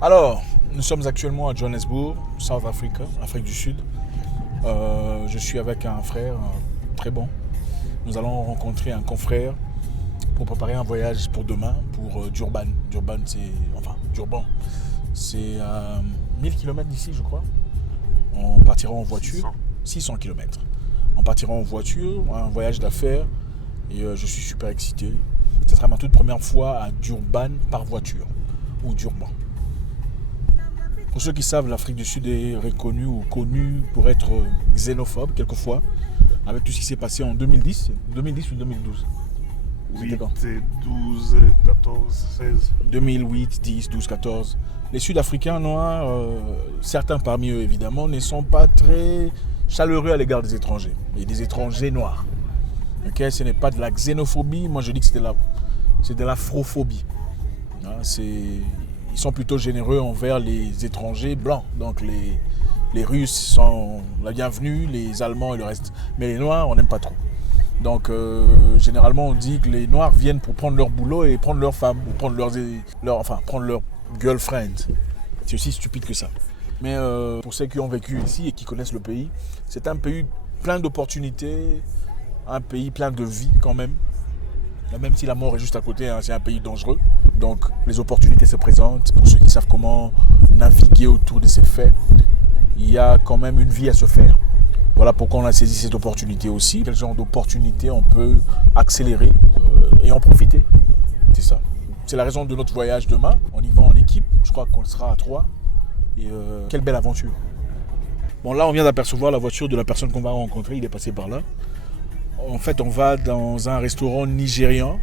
Alors, nous sommes actuellement à Johannesburg, South Africa, Afrique du Sud. Je suis avec un frère très bon. Nous allons rencontrer un confrère pour préparer un voyage pour demain, pour Durban. Durban, c'est à 1000 km d'ici, je crois. On partira en voiture, 600 km. On partira en voiture, un voyage d'affaires, et je suis super excité. Ce sera ma toute première fois à Durban par voiture, ou Durban. Pour ceux qui savent, l'Afrique du Sud est reconnue ou connue pour être xénophobe quelquefois, avec tout ce qui s'est passé en 2010 ou 2012. Oui, c'est 12, 14, 16. 2008, 10, 12, 14. Les Sud-Africains noirs, certains parmi eux évidemment, ne sont pas très chaleureux à l'égard des étrangers, et des étrangers noirs. Okay, ce n'est pas de la xénophobie, moi je dis que c'est de l'afrophobie. Ils sont plutôt généreux envers les étrangers blancs. Donc les Russes sont la bienvenue, les Allemands et le reste. Mais les Noirs, on n'aime pas trop. Donc généralement on dit que les Noirs viennent pour prendre leur boulot et prendre leurs femmes, ou prendre prendre leur girlfriend. C'est aussi stupide que ça. Mais pour ceux qui ont vécu ici et qui connaissent le pays, c'est un pays plein d'opportunités, un pays plein de vie quand même. Même si la mort est juste à côté, c'est un pays dangereux. Donc les opportunités se présentent. Pour ceux qui savent comment naviguer autour de ces faits, il y a quand même une vie à se faire. Voilà pourquoi on a saisi cette opportunité aussi. Quel genre d'opportunité on peut accélérer et en profiter. C'est ça. C'est la raison de notre voyage demain. On y va en équipe. Je crois qu'on sera à 3. Et quelle belle aventure. Bon, là on vient d'apercevoir la voiture de la personne qu'on va rencontrer. Il est passé par là. En fait, on va dans un restaurant nigérian.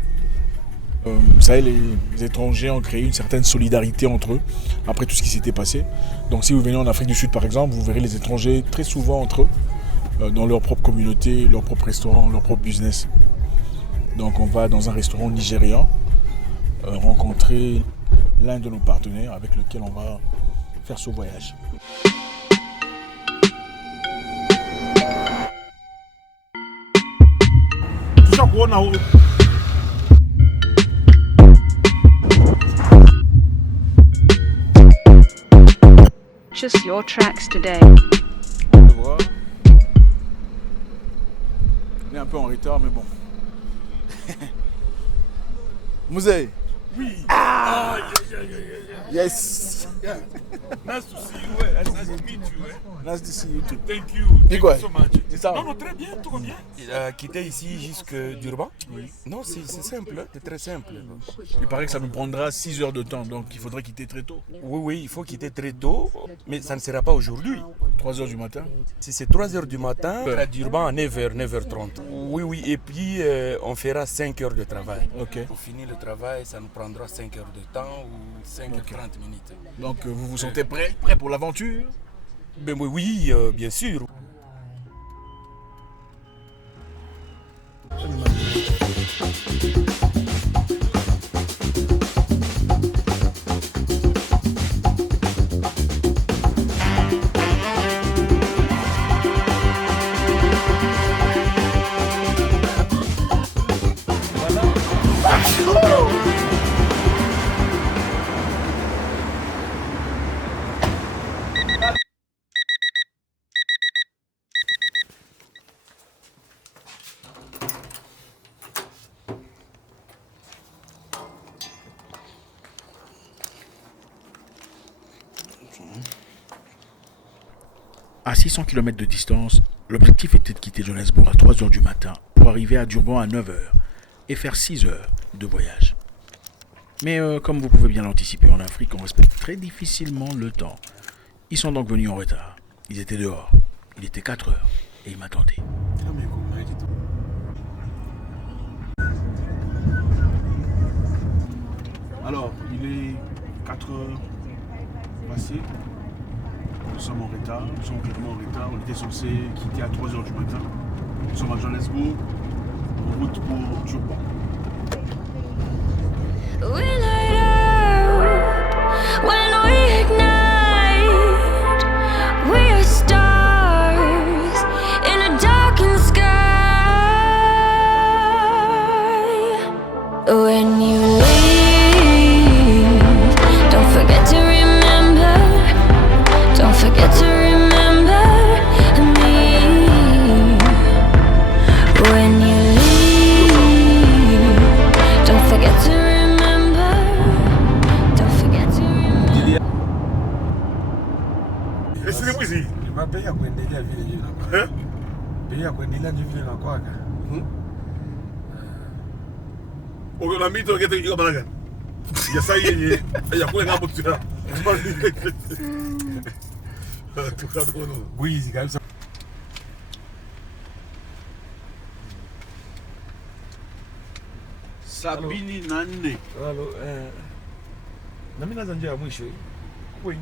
Vous savez, les étrangers ont créé une certaine solidarité entre eux après tout ce qui s'était passé. Donc si vous venez en Afrique du Sud par exemple, vous verrez les étrangers très souvent entre eux, dans leur propre communauté, leur propre restaurant, leur propre business. Donc on va dans un restaurant nigérian rencontrer l'un de nos partenaires avec lequel on va faire ce voyage. Just your tracks today. On le voit. On est un peu en retard, mais bon. Mouzé. Oui. Ah, yeah. yes. Yeah. Nice to see you. Nice to meet you. Nice to see you too. Thank you. Dis quoi? So much. C'est ça. Non, très bien, tout va bien. Il a quitté ici jusqu'à Durban. Oui. Non, c'est simple, c'est très simple. Il paraît que ça nous prendra 6 heures de temps, donc il faudrait quitter très tôt. Oui, il faut quitter très tôt, mais ça ne sera pas aujourd'hui. 3 heures du matin. Si c'est 3 heures du matin, à Durban à 9h, 9h30. Oui, et puis on fera 5 heures de travail. Ok. Pour finir le travail, ça nous prendra 5 heures de temps ou 5h30 minutes. Donc vous vous sentez prêt pour l'aventure? Ben oui, bien sûr. À 600 km de distance, l'objectif était de quitter Johannesburg à 3 heures du matin pour arriver à Durban à 9 heures et faire 6 heures de voyage. Mais comme vous pouvez bien l'anticiper en Afrique, on respecte très difficilement le temps. Ils sont donc venus en retard. Ils étaient dehors. Il était 4 heures et ils m'attendaient. Alors, il est 4 heures passées. Nous sommes en retard, nous sommes complètement en retard. On était censé quitter à 3 heures du matin. Nous sommes à Johannesburg, en route pour Durban. We light up when we ignite. We are stars in a darkened sky. When you leave, don't forget to remember. ganja vile inakwaka. Una mito que te digo para acá. Ya sabes, ya pueden apostar. Bwizi kabisa. Sabini na nne. Halo, na mimi naanza njia ya mwisho hii.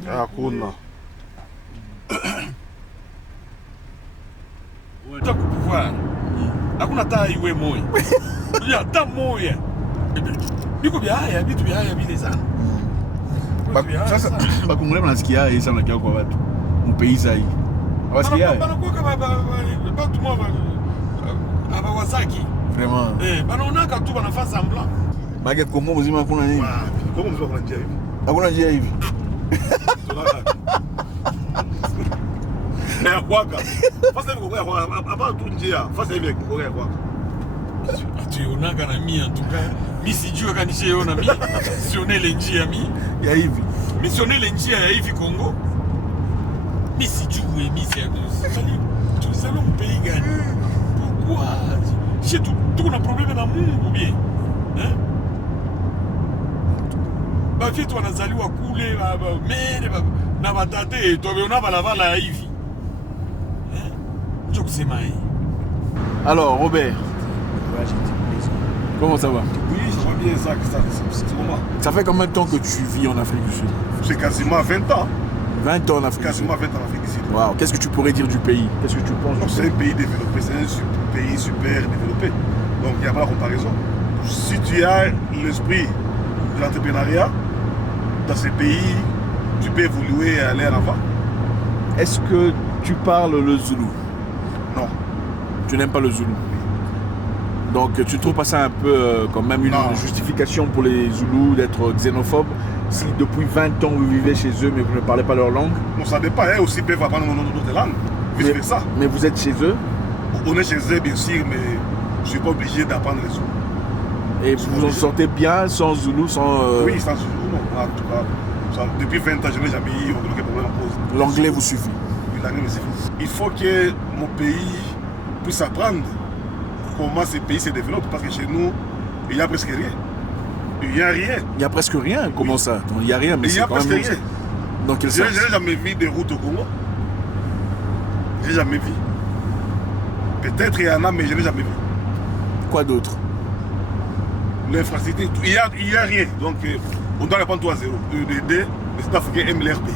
Hakuna. Unataka kupuvana. Hakuna taa iwe moja. Ya taa moja. Biko vya haya, vitu vya haya vile sana. Sasa bakongole banasikia hii sana kwa watu. Mpeiza hii. Hawasikia. Banakuwa kama batu mwa abawazaki. Vraiment. Banaonaka tu banafanya semblant. Bage Kongo mzima hakuna nini? Kongo mzima kuna njia hivi. Hakuna njia hivi. Ya kwaka. Fasa hivi Kongo ya kwaka. Hapa tu njia. Fasa hivi Kongo ya kwaka. Atuionaka na mimi antuka. Mimi sijui kanishaona mimi. Sionele njia mimi. Ya hivi. Mimi sionele njia ya hivi Kongo. Mimi sijui mimi sijui. Tulisema mpei gani? Pourquoi? Chez tout on a problème na Mungu bien. Hein? Ba vitu wanazaliwa kule mere na batate tumeona balabala ya hivi. Hein? Ndio kusema hii. Alors Robert, comment ça va? Oui, ça va bien, ça. C'est comment? Ça fait combien de temps que tu vis en Afrique du Sud? C'est quasiment 20 ans. 20 ans en Afrique du Sud. Quasiment 20 ans en Afrique du Sud. Waouh, qu'est-ce que tu pourrais dire du pays? Qu'est-ce que tu penses? C'est un pays développé, c'est un pays super développé. Donc il n'y a pas de comparaison. Si tu as l'esprit de l'entrepreneuriat dans ces pays, tu peux évoluer et aller en avant. Est-ce que tu parles le Zoulou? Non. Tu n'aimes pas le Zoulou? Donc tu ne trouves pas ça un peu quand même une justification pour les Zoulous d'être xénophobes si depuis 20 ans vous vivez chez eux mais vous ne parlez pas leur langue? Non, ça dépend. Eux aussi peuvent apprendre notre langue. Vice versa. Mais vous êtes chez eux? On est chez eux bien sûr, mais je ne suis pas obligé d'apprendre les Zoulous. Et vous vous en sortez bien sans Zoulou, sans... Oui, sans Zoulou, non. En tout cas, depuis 20 ans, je n'ai jamais eu aucun problème en cause. L'anglais vous suffit? Oui, l'anglais me suffit. Il faut que mon pays puisse apprendre comment ce pays se développe, parce que chez nous, il n'y a presque rien. Il n'y a rien. Il n'y a presque rien? Comment ça? Il n'y a rien, mais il n'y a presque rien. Dans quel sens? Je n'ai jamais vu de route au Congo. Je n'ai jamais vu. Peut-être il y en a, mais je n'ai jamais vu. Quoi d'autre? L'infrastructure, il n'y a rien. Donc, on doit répondre 3-0. Les Sud-Africains aiment leur pays.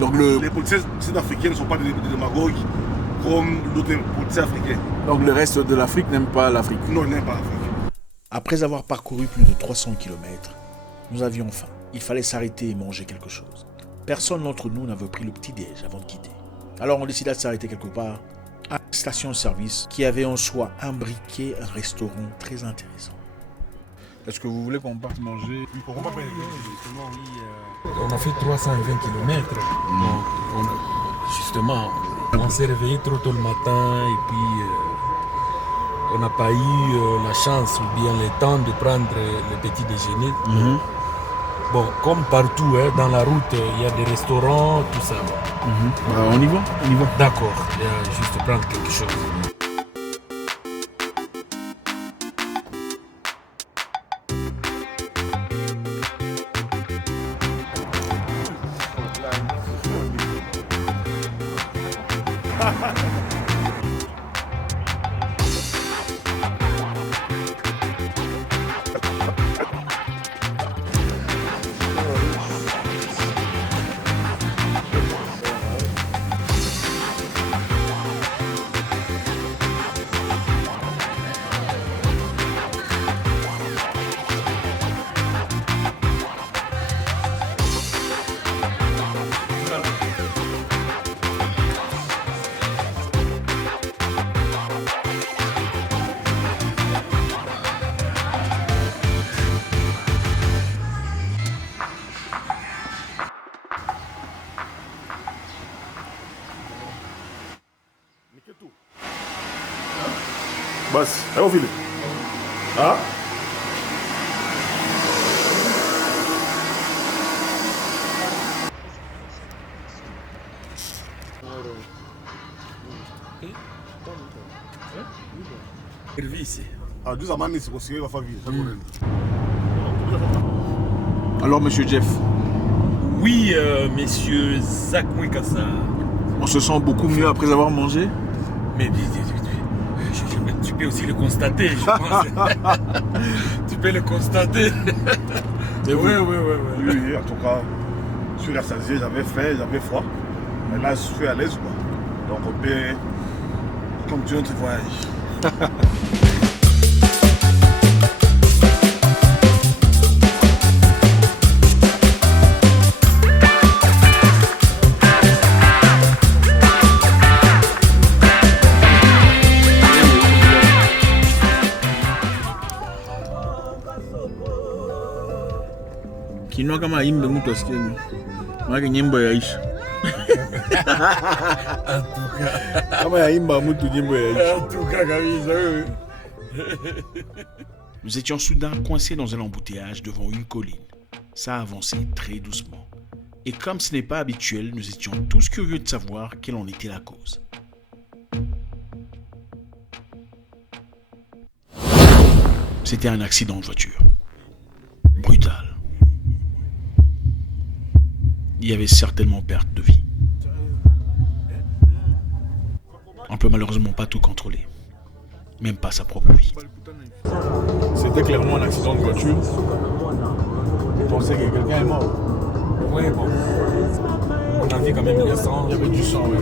Donc les policiers sud-africains ne sont pas des démagogues comme d'autres policiers africains. Donc le reste de l'Afrique n'aime pas l'Afrique? Non, ils n'aiment pas l'Afrique. Après avoir parcouru plus de 300 km, nous avions faim. Il fallait s'arrêter et manger quelque chose. Personne d'entre nous n'avait pris le petit-déj avant de quitter. Alors on décida de s'arrêter quelque part à une station-service qui avait en soi imbriqué un restaurant très intéressant. Est-ce que vous voulez qu'on parte manger? On a fait 320 km. Donc, justement, on s'est réveillé trop tôt le matin et puis on n'a pas eu la chance ou bien le temps de prendre le petit déjeuner. Bon, comme partout, dans la route, il y a des restaurants, tout ça. On y va? On y va. D'accord, il y a juste prendre quelque chose. Basi, hayo vile. Ah? Service. Ah, deux amants, c'est considéré la famille. Alors, monsieur Jeff, Oui, monsieur Zach Mwekassa. on se sent beaucoup mieux après avoir mangé? Mais tu peux aussi le constater, je pense. Tu peux le constater. Et vous? Oui. Oui, en tout cas, je suis rassasié, j'avais faim, j'avais froid. Mais là, je suis à l'aise, quoi. Donc, on peut continuer notre voyage. Kinwa kama imbe mtu asikie. Maana nyimbo ya Aisha. Kama ya imba mtu nyimbo ya Aisha. En tout cas, kabisa, oui. Nous étions soudain coincés dans un embouteillage devant une colline. Ça avançait très doucement. Et comme ce n'est pas habituel, nous étions tous curieux de savoir quelle en était la cause. C'était un accident de voiture. Brutal. Il y avait certainement perte de vie. On ne peut malheureusement pas tout contrôler. Même pas sa propre vie. C'était clairement un accident de voiture. On pensait que quelqu'un est mort. Oui, bon. On a vu quand même le sang. Il y avait du sang, ouais.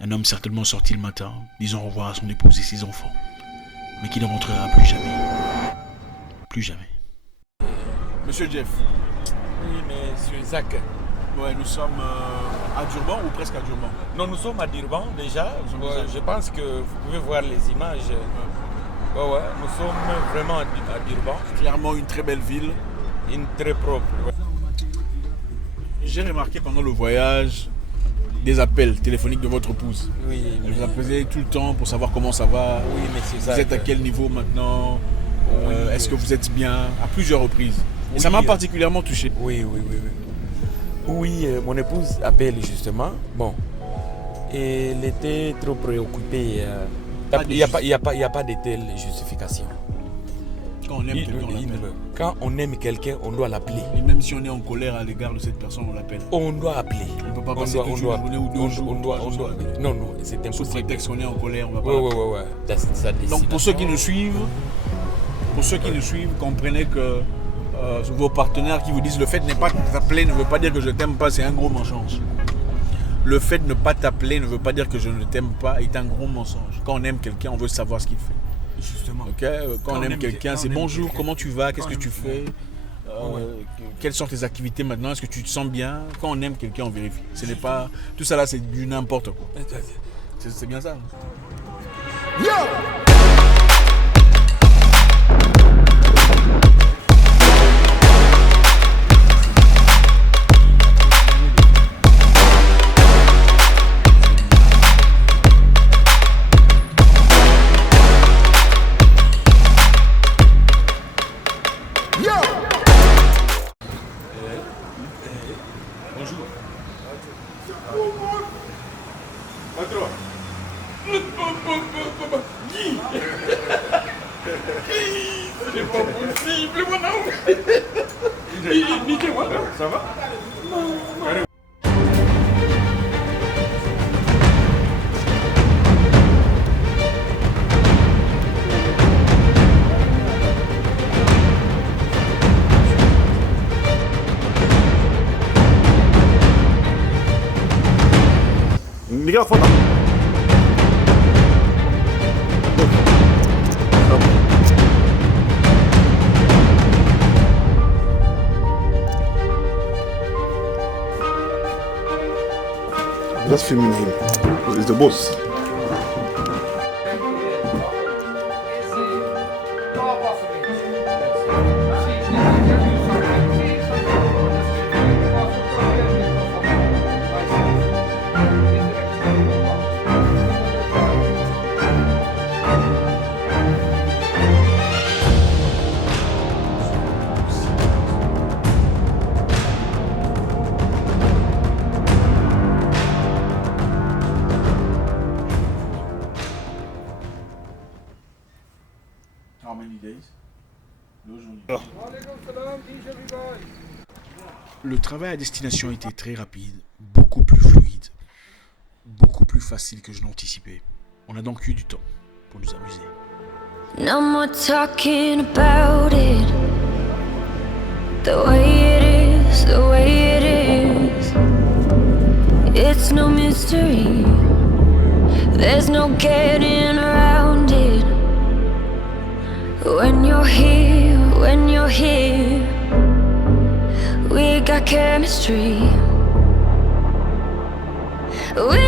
Un homme certainement sorti le matin, disant au revoir à son épouse et ses enfants, mais qui ne rentrera plus jamais. Plus jamais. Monsieur Jeff, Oui, monsieur Zach. ouais, nous sommes à Durban ou presque à Durban? Non, nous sommes à Durban déjà. Je pense que vous pouvez voir les images. Ouais, nous sommes vraiment à Durban. Clairement une très belle ville. Une très propre. Ouais. J'ai remarqué pendant le voyage des appels téléphoniques de votre épouse. Oui, Elle vous appelait tout le temps pour savoir comment ça va. Oui, monsieur Vous Zach. êtes à quel niveau maintenant? Est-ce que vous êtes bien? À plusieurs reprises. Et Oui, ça m'a particulièrement touché. Oui. Oui, mon épouse appelle justement. Bon, et elle était trop préoccupée. Il n'y a pas de telle justification. Quand on aime quelqu'un, on l'appelle. Quand on aime quelqu'un, on doit l'appeler. Et même si on est en colère à l'égard de cette personne, on l'appelle. On doit appeler. On ne peut pas passer une journée ou deux jours. Non, c'est Sous impossible. prétexte qu'on est en colère, on va pas. Oui. Ça Donc pour ceux qui nous suivent, comprenez que vos partenaires qui vous disent le fait de ne pas t'appeler ne veut pas dire que je t'aime pas, c'est un gros mensonge. Le fait de ne pas t'appeler ne veut pas dire que je ne t'aime pas, est un gros mensonge. Quand on aime quelqu'un, on veut savoir ce qu'il fait. Justement. Okay? Quand on aime quelqu'un, c'est bonjour, comment tu vas, qu'est-ce que tu fais, quelles sont tes activités maintenant, est-ce que tu te sens bien. Quand on aime quelqu'un, on vérifie. Ce n'est pas tout ça là, c'est du n'importe quoi. C'est bien ça. Microphone. Just filming him. He's the boss. Le travail à destination était très rapide, beaucoup plus fluide, beaucoup plus facile que je l'anticipais. On a donc eu du temps pour nous amuser. No more talking about it. The way it is, the way it is. It's no mystery. There's no getting around it. When you're here, we got chemistry. We